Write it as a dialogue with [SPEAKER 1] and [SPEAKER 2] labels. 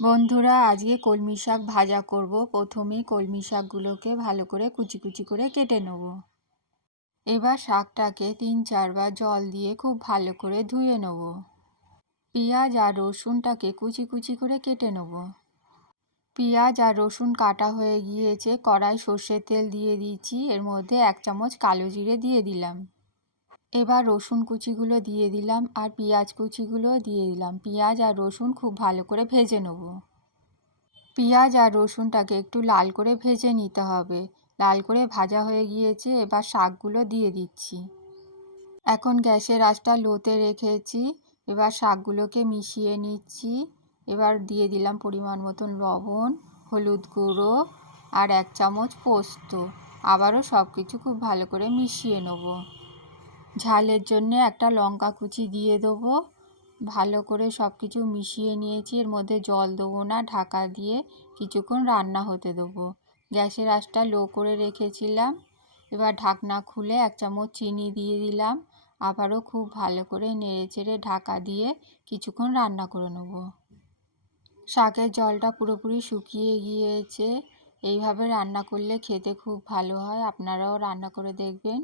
[SPEAKER 1] বন্ধুরা, আজকে কলমি শাক ভাজা করব। প্রথমে কলমি শাকগুলোকে ভালো করে কুচি কুচি করে কেটে নেব। এবার শাকটাকে তিন চারবার জল দিয়ে খুব ভালো করে ধুয়ে নেব। পেঁয়াজ আর রসুনটাকে কুচি কুচি করে কেটে নেব। পেঁয়াজ আর রসুন কাটা হয়ে গিয়েছে। কড়াই সর্ষের তেল দিয়ে দিয়েছি এর মধ্যে এক চামচ কালো জিরে দিয়ে দিলাম। এবার রসুন কুচিগুলো দিয়ে দিলাম আর পেঁয়াজ কুচিগুলো দিয়ে দিলাম। পেঁয়াজ আর রসুন খুব ভালো করে ভেজে নেব। পেঁয়াজ আর রসুনটাকে একটু লাল করে ভেজে নিতে হবে। লাল করে ভাজা হয়ে গিয়েছে, এবার শাকগুলো দিয়ে দিচ্ছি। এখন গ্যাসের আঁচটা লোতে রেখেছি, এবার শাকগুলোকে মিশিয়ে নিচ্ছি। এবার দিয়ে দিলাম পরিমাণ মতন লবণ, হলুদ গুঁড়ো আর এক চামচ পোস্ত। আবারও সব কিছু খুব ভালো করে মিশিয়ে নেব। ঝালের জন্য একটা লঙ্কা কুচি দিয়ে দেবো। ভালো করে সব কিছু মিশিয়ে নিয়েছি। এর মধ্যে জল দেবো না, ঢাকা দিয়ে কিছুক্ষণ রান্না হতে দেবো। গ্যাসের আঁচটা লো করে রেখেছিলাম। এবার ঢাকনা খুলে এক চামচ চিনি দিয়ে দিলাম। আবারও খুব ভালো করে নেড়ে চেড়ে ঢাকা দিয়ে কিছুক্ষণ রান্না করে নেব। শাকের জলটা পুরোপুরি শুকিয়ে গিয়েছে। এইভাবে রান্না করলে খেতে খুব ভালো হয়। আপনারাও রান্না করে দেখবেন।